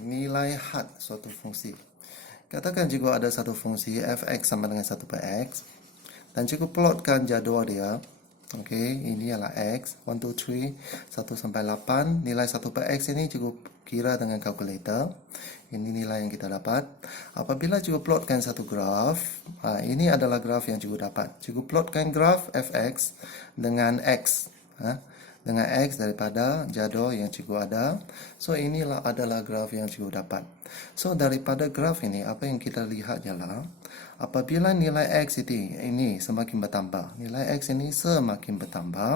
nilai had suatu fungsi. Katakan jika ada satu fungsi f(x) sama dengan 1 per x dan cikgu plotkan jadual dia. Okey, ini adalah x 1, 2, 3, 1 sampai 8. Nilai 1 per x ini cikgu kira dengan kalkulator. Ini nilai yang kita dapat. Apabila cikgu plotkan satu graf, ini adalah graf yang cikgu dapat. Cikgu plotkan graf fx dengan x. Dengan x daripada jadual yang cikgu ada. So inilah adalah graf yang cikgu dapat. So daripada graf ini apa yang kita lihat ialah apabila nilai x ini semakin bertambah, nilai x ini semakin bertambah,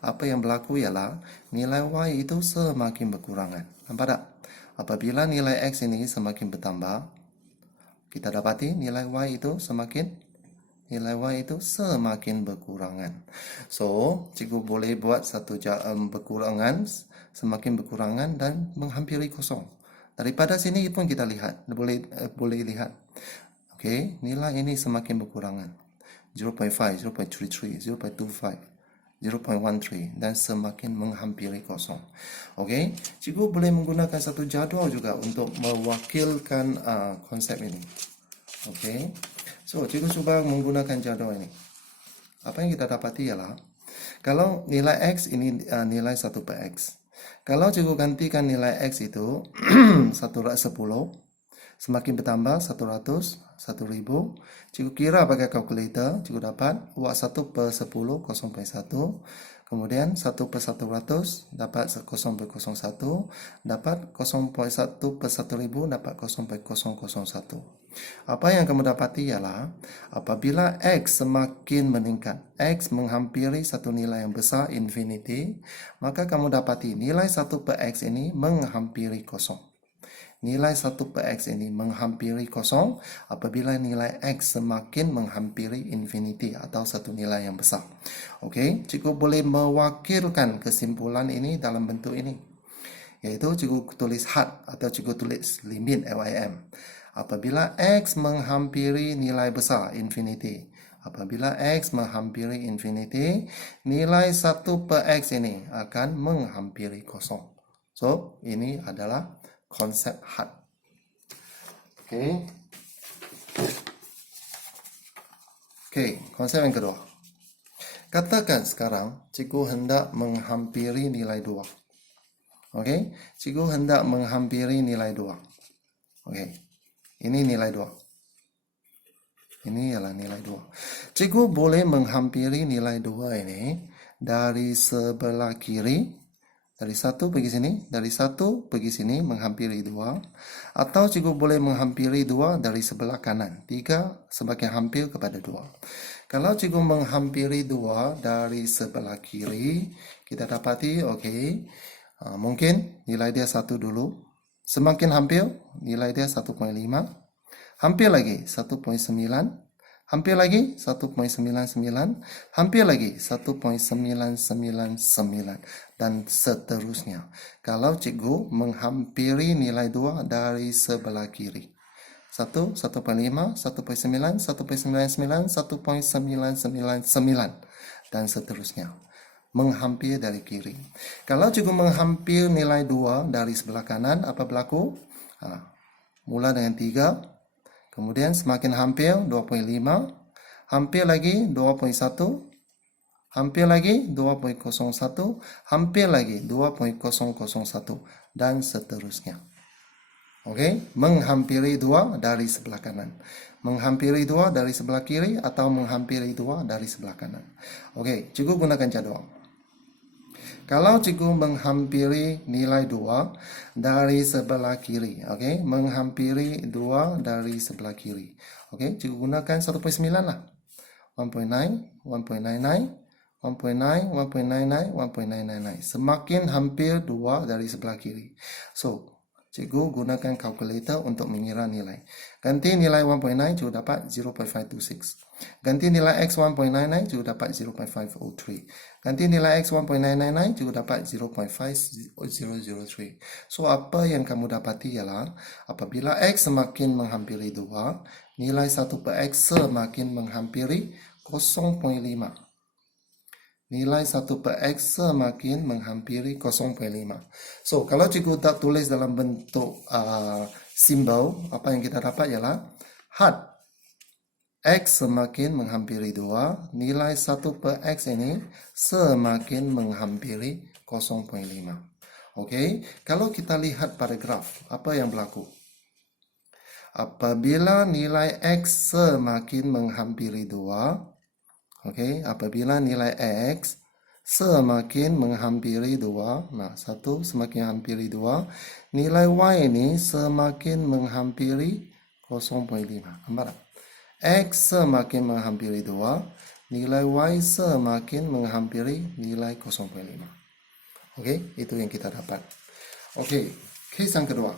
apa yang berlaku ialah nilai y itu semakin berkurangan. Nampak tak? Apabila nilai x ini semakin bertambah, kita dapati nilai y itu semakin berkurangan. So, cikgu boleh buat satu berkurangan, semakin berkurangan dan menghampiri kosong. Daripada sini pun kita lihat, boleh lihat. Okey, nilai ini semakin berkurangan. 0.5, 0.33, 0.25, 0.13 dan semakin menghampiri kosong. Okey, cikgu boleh menggunakan satu jadual juga untuk mewakilkan konsep ini. Okey. So, cikgu cuba menggunakan jadual ini. Apa yang kita dapati ialah kalau nilai x ini nilai 1 per x. Kalau cikgu gantikan nilai x itu 10, semakin bertambah 100, 1000. Cikgu kira pakai kalkulator, cikgu dapat buat 1 per 10, 0.1. Kemudian 1 per 100 dapat 0.01, dapat 0.1 per 1000 dapat 0.001. Apa yang kamu dapati ialah apabila x semakin meningkat, x menghampiri satu nilai yang besar, infinity, maka kamu dapati nilai 1 per x ini menghampiri kosong. Nilai 1 per x ini menghampiri kosong apabila nilai x semakin menghampiri infinity atau satu nilai yang besar. Okey, cikgu boleh mewakilkan kesimpulan ini dalam bentuk ini. Iaitu cikgu tulis had atau cikgu tulis limit LIM. Apabila x menghampiri nilai besar, infinity. Apabila x menghampiri infinity, nilai 1 per x ini akan menghampiri kosong. So, ini adalah konsep had. Okey. Okey, konsep yang kedua. Katakan sekarang cikgu hendak menghampiri nilai 2. Okey, cikgu hendak menghampiri nilai 2. Okey. Ini nilai 2. Ini ialah nilai 2. Cikgu boleh menghampiri nilai 2 ini dari sebelah kiri, dari 1 pergi sini, dari 1 pergi sini menghampiri 2, atau cikgu boleh menghampiri 2 dari sebelah kanan, 3 semakin hampir kepada 2. Kalau cikgu menghampiri 2 dari sebelah kiri, kita dapati okey, mungkin nilai dia 1 dulu. Semakin hampir, nilai dia 1.5. Hampir lagi 1.9. Hampir lagi 1.99. Hampir lagi 1.999. Dan seterusnya. Kalau cikgu menghampiri nilai 2 dari sebelah kiri. 1, 1.5, 1.9, 1.99, 1.999. Dan seterusnya. Menghampir dari kiri. Kalau cikgu menghampir nilai 2 dari sebelah kanan, apa berlaku? Mula dengan 3, kemudian semakin hampir 2.5, hampir lagi 2.1, hampir lagi 2.01, hampir lagi 2.001 dan seterusnya. Okey, menghampiri 2 dari sebelah kanan. Menghampiri 2 dari sebelah kiri atau menghampiri 2 dari sebelah kanan. Okey, cikgu gunakan jadual. Kalau cikgu menghampiri nilai 2 dari sebelah kiri, okey, menghampiri 2 dari sebelah kiri. Okey, cikgu gunakan 1.9 lah. 1.9, 1.99, 1.9, 1.99, 1.999. Semakin hampir 2 dari sebelah kiri. So, cikgu gunakan kalkulator untuk mengira nilai. Ganti nilai 1.9, cikgu dapat 0.526. Ganti nilai x 1.99, cikgu dapat 0.503. Ganti nilai x 1.999, cikgu dapat 0.5003. So, apa yang kamu dapati ialah apabila x semakin menghampiri 2, nilai 1 per x semakin menghampiri 0.5. Nilai 1 per X semakin menghampiri 0,5. So, kalau cikgu tak tulis dalam bentuk simbol, apa yang kita dapat ialah had X semakin menghampiri 2, nilai 1 per X ini semakin menghampiri 0,5. Okey, kalau kita lihat pada graf, apa yang berlaku? Apabila nilai X semakin menghampiri 2, okey, apabila nilai X semakin menghampiri 2, nah 1 semakin menghampiri 2, nilai Y ini semakin menghampiri 0,5. Nampak tak? X semakin menghampiri 2, nilai Y semakin menghampiri nilai 0,5. Okey, itu yang kita dapat. Okey, case yang kedua.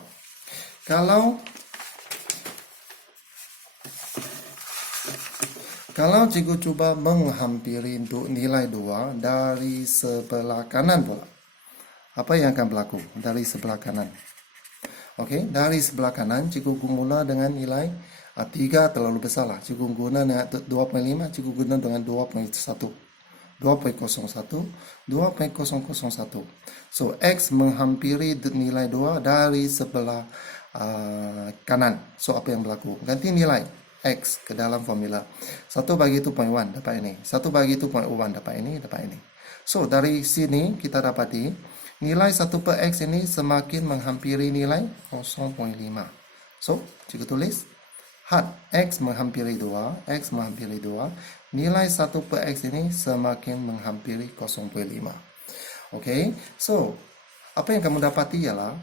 Kalau cikgu cuba menghampiri nilai 2 dari sebelah kanan pula, apa yang akan berlaku dari sebelah kanan? Okey, dari sebelah kanan cikgu mula dengan nilai 3 terlalu besar lah. Cikgu guna dengan 2.5, cikgu guna dengan 2.1. 2.01, 2.001. So, X menghampiri nilai 2 dari sebelah kanan. So, apa yang berlaku? Ganti nilai X ke dalam formula. 1 bagi 2.1 dapat ini. 1 bagi 2.1 dapat ini, dapat ini. So, dari sini kita dapati nilai 1 per X ini semakin menghampiri nilai 0.5. So, cikgu tulis had X menghampiri 2, X menghampiri 2, nilai 1 per X ini semakin menghampiri 0.5. Okey, so apa yang kamu dapati ialah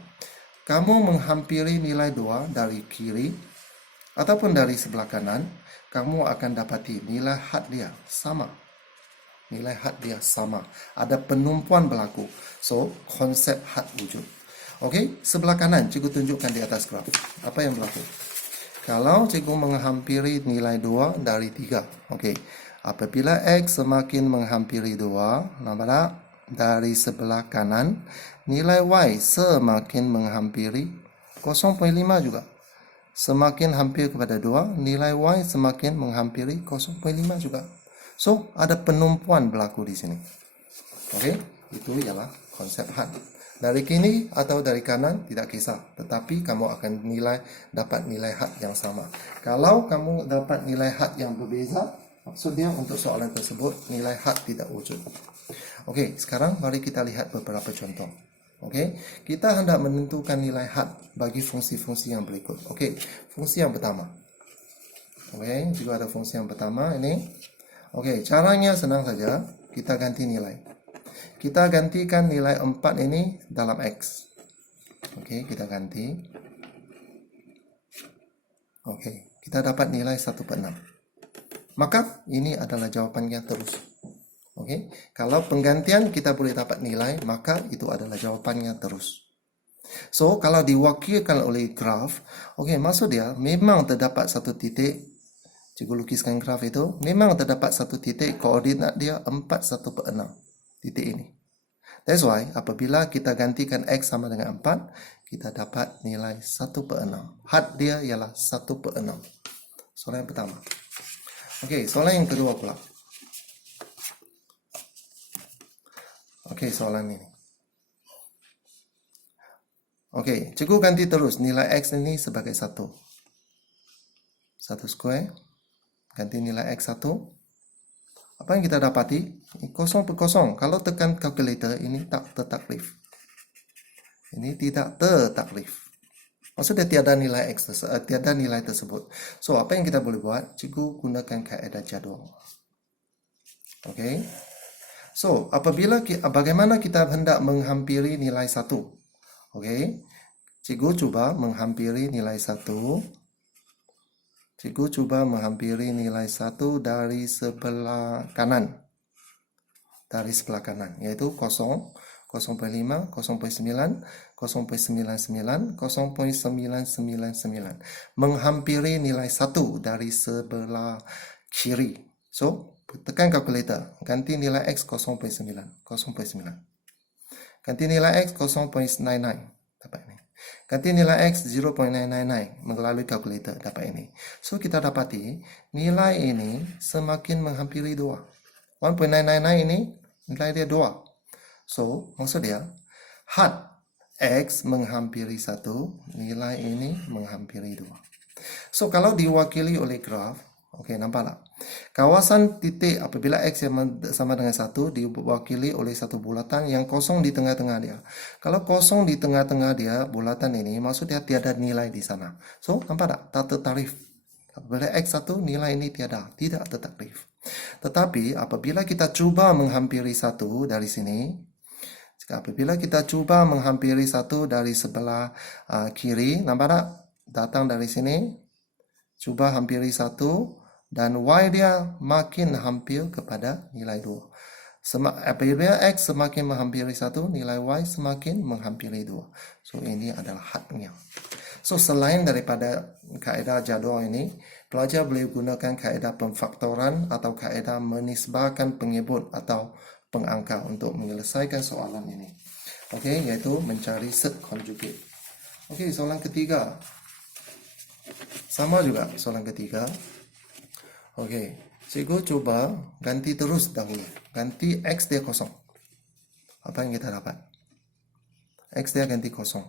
kamu menghampiri nilai 2 dari kiri ataupun dari sebelah kanan, kamu akan dapati nilai had dia sama. Nilai had dia sama. Ada penumpuan berlaku. So, konsep had wujud. Okey, sebelah kanan cikgu tunjukkan di atas graf. Apa yang berlaku? Kalau cikgu menghampiri nilai 2 dari 3. Okey. Apabila X semakin menghampiri 2, nampak tak? Dari sebelah kanan, nilai Y semakin menghampiri 0.5 juga. Semakin hampir kepada 2, nilai Y semakin menghampiri 0.5 juga. So, ada penumpuan berlaku di sini. Okey, itu ialah konsep had. Dari kiri atau dari kanan tidak kisah, tetapi kamu akan dapat nilai had yang sama. Kalau kamu dapat nilai had yang berbeza, maksudnya untuk soalan tersebut nilai had tidak wujud. Okey, sekarang mari kita lihat beberapa contoh. Okey, kita hendak menentukan nilai had bagi fungsi-fungsi yang berikut. Okey, fungsi yang pertama. Okey, juga ada fungsi yang pertama ini. Okey, caranya senang saja. Kita ganti nilai. Kita gantikan nilai 4 ini dalam X. Okey, kita ganti. Okey, kita dapat nilai 1 per 6. Maka, ini adalah jawapannya terus. Okey, kalau penggantian kita boleh dapat nilai, maka itu adalah jawapannya terus. So, kalau diwakilkan oleh graf, okey, maksud dia memang terdapat satu titik. Cikgu lukiskan graf itu, memang terdapat satu titik koordinat dia 4, 1 per 6. Titik ini. That's why, apabila kita gantikan X sama dengan 4, kita dapat nilai 1 per 6. Had dia ialah 1 per 6. Soalan yang pertama. Okey, soalan yang kedua pula. Okey, soalan ini. Okey, cikgu ganti terus nilai X ini sebagai 1. 1 square. Ganti nilai X 1. Apa yang kita dapati? 0 per 0. Kalau tekan kalkulator, ini tak tertaklif. Ini tidak tertaklif. Maksudnya tiada nilai X, tiada nilai tersebut. So, apa yang kita boleh buat? Cikgu gunakan kaedah jadual. Okey. So, bagaimana kita hendak menghampiri nilai 1? Okey. Cikgu cuba menghampiri nilai 1. Cikgu cuba menghampiri nilai 1 dari sebelah kanan. Dari sebelah kanan, iaitu 0, 0.5, 0.9, 0.99, 0.999. Menghampiri nilai 1 dari sebelah kiri. So, tekan kalkulator. Ganti nilai X 0.9. 0.9. Ganti nilai X 0.99. Dapat ini. Ganti nilai X 0.999 melalui kalkulator, dapat ini. So, kita dapati nilai ini semakin menghampiri 2. 1.999 ini nilai dia 2. So, maksud dia, had X menghampiri 1, nilai ini menghampiri 2. So, kalau diwakili oleh graf, oke, nampak tak? Kawasan titik apabila X yang sama dengan 1 diwakili oleh satu bulatan yang kosong di tengah-tengah dia. Kalau kosong di tengah-tengah dia, bulatan ini, maksudnya tiada nilai di sana. So, nampak tak? Tak tertarif. Apabila X1, nilai ini tiada, tidak tertarif. Tetapi, apabila kita cuba menghampiri 1 dari sini, apabila kita cuba menghampiri 1 dari sebelah kiri, nampak tak? Datang dari sini, cuba hampiri 1, dan Y dia makin hampir kepada nilai 2. Apabila X semakin menghampiri 1, nilai Y semakin menghampiri 2. So, ini adalah hadnya. So, selain daripada kaedah jadual ini, pelajar boleh gunakan kaedah pemfaktoran atau kaedah menisbahkan penyebut atau pengangka untuk menyelesaikan soalan ini. Okey, iaitu mencari set conjugate. Okey, soalan ketiga. Sama juga soalan ketiga. Okey, cikgu cuba ganti terus dahulu. Ganti X dia kosong. Apa yang kita dapat? X dia ganti kosong.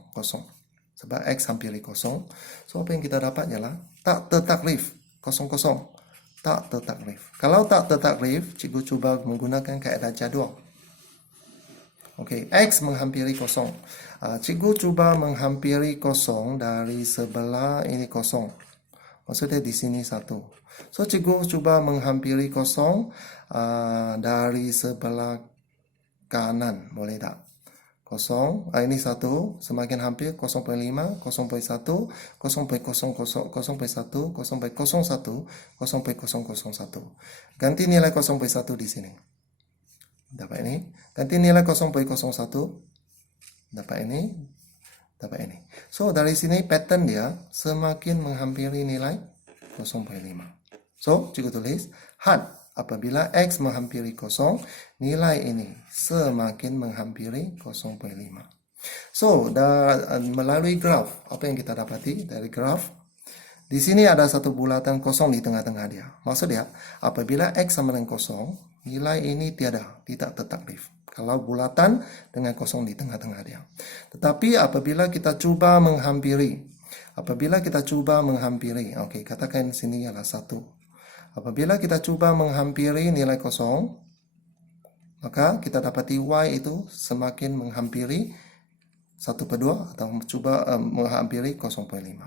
Sebab X hampiri kosong. So, apa yang kita dapat ialah tak tertaklif. Kosong. Tak tertaklif. Kalau tak tertaklif, cikgu cuba menggunakan kaedah jadual. Okey, X menghampiri kosong. Cikgu cuba menghampiri kosong dari sebelah ini kosong. Maksudnya di sini 1. So, cikgu cuba menghampiri kosong dari sebelah kanan. Boleh tak? Kosong, ini 1, semakin hampir 0.5, 0.1, 0.00, 0.01, 0.001, 0.001. Ganti nilai 0.1 di sini. Dapat ini. Ganti nilai 0.01. Dapat ini. Dapat ini. So, dari sini pattern dia semakin menghampiri nilai 0.5. So, cikgu tulis, had apabila X menghampiri 0, nilai ini semakin menghampiri 0.5. So, melalui graf, apa yang kita dapati dari graf? Di sini ada satu bulatan kosong di tengah-tengah dia. Maksud dia, apabila X sama dengan 0, nilai ini tidak tertaklif. Kalau bulatan dengan kosong di tengah-tengah dia. Tetapi apabila kita cuba menghampiri, okey, katakan sini adalah 1. Apabila kita cuba menghampiri nilai 0, maka kita dapati Y itu semakin menghampiri 1/2 atau cuba menghampiri 0.5.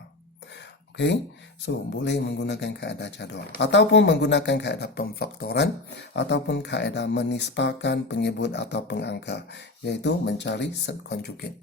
Okey, so boleh menggunakan kaedah jadual ataupun menggunakan kaedah pemfaktoran ataupun kaedah menisbahkan penyebut atau pengangka, iaitu mencari set conjugate.